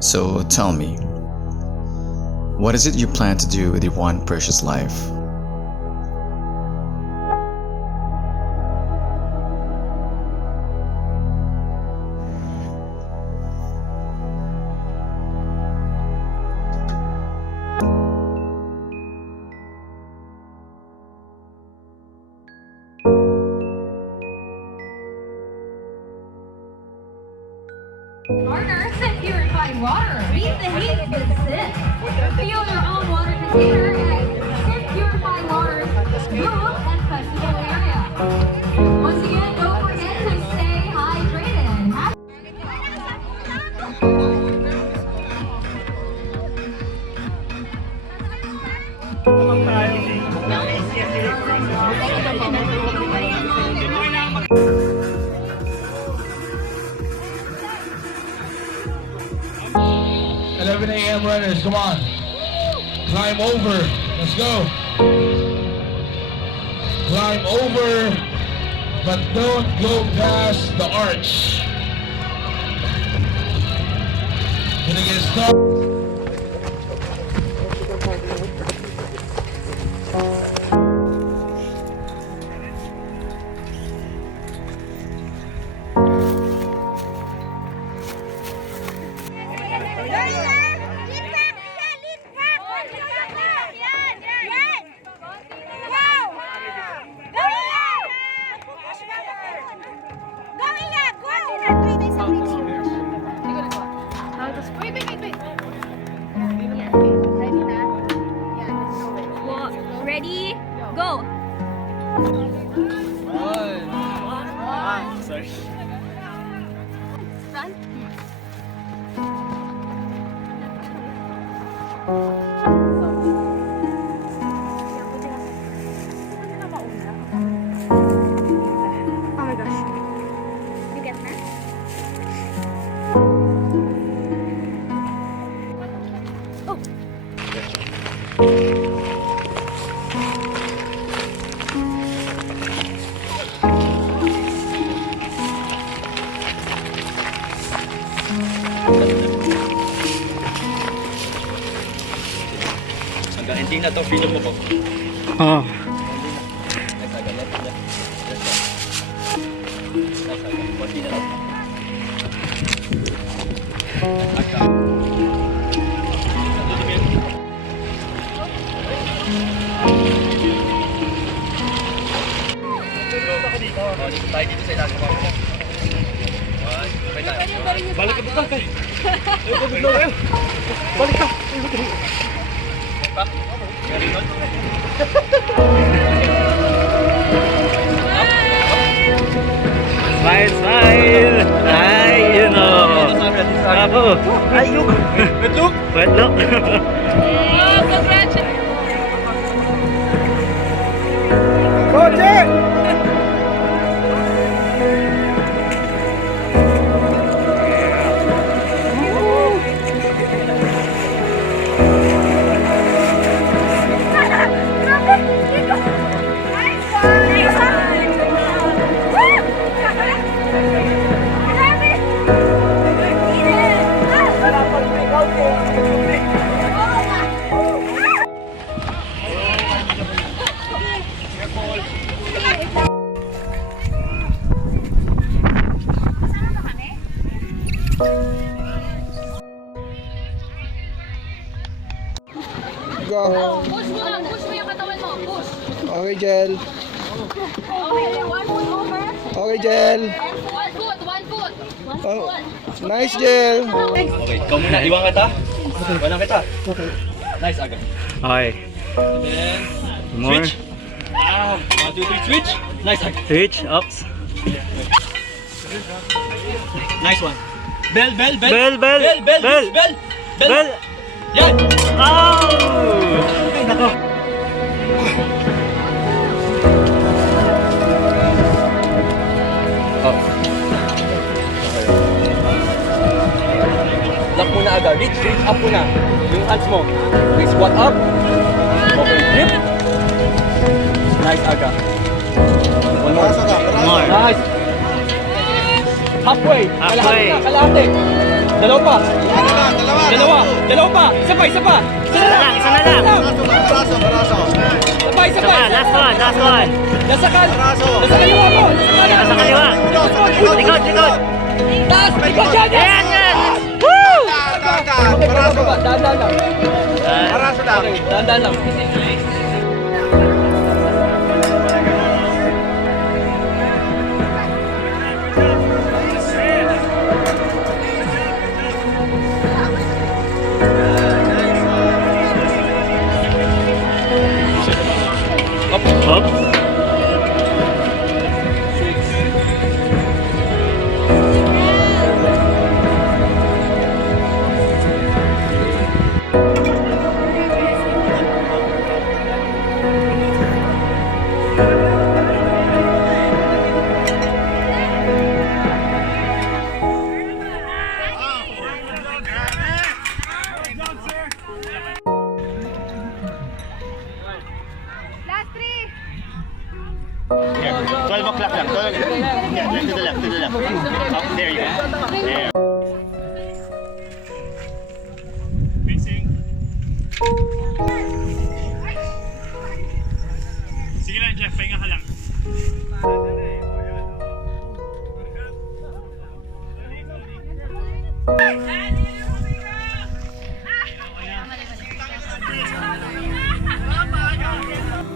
So tell me, what is it you plan to do with your one precious life? Partners and purified water. Beat the heat with Sip. Fill your own water container at Sip Purified Water's booth and festival area. Once again, don't forget to stay hydrated. AM runners, come on. Climb over. Let's go. Climb over, but don't go past the arch. Gonna get started. Ready, go. Sorry. Run. Oh my gosh. You get that? Hanggang hindi na to, film mo po. Oh. Tayo dito sa ilalim mo. Balik ka dito, kay. Balik ka. Smile, smile! Ay, you know! Bravo! Ay, look! Wait, look! Wait, look! Oh, congratulations! Go, Jen! Go. Push mo lang, push mo yung katawan mo, push. Okay, Jel. Okay, one foot over. Okay, Jel. One foot, one foot. One Oh, foot. nice, Jel. Okay, ikaw muna. Iwan kita. Iwan kita. Nice, aga. Okay. And then, More. switch. 1, 2, 3, switch. Nice, aga. Switch, ups. Nice one. Bell, bell, bell. Bell, bell. Bell, bell, Bell. bell. Bell. Bell. Yan. Oh! Ay, nako. Oh. Lock muna agad. Reach up muna. Yung hands mo. Okay, squat up. Okay, grip. Nice, aga. One more. More. Nice. Halfway. Halfway. Kalahati na, kalahati. Dalawa pa. Dalawa pa. Isa pa. Isa na lang. Isa pa. Last one. Nasa kaliwa mo. Nasa kaliwa. Likod. Likod yan. Yan. Dahan lang. Dahan lang. Up. Last three. 12 o'clock lang. Yeah, to the left. Up, there you go. There. Facing. Sige lang, Jeff. Pahinga ka lang.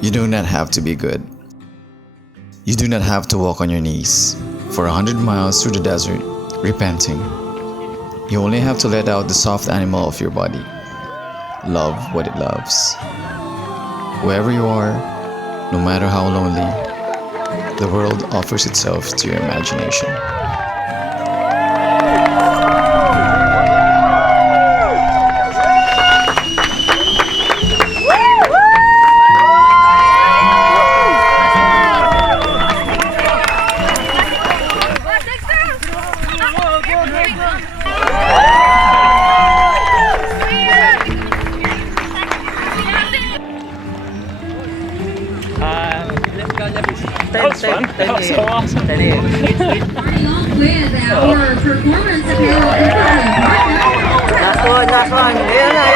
You do not have to be good. You do not have to walk on your knees for 100 miles through the desert, repenting. You only have to let out the soft animal of your body. Love what it loves. Wherever you are, no matter how lonely, the world offers itself to your imagination. That was so awesome. Starting off with our performance apparel and partner. Last one. Ayan na.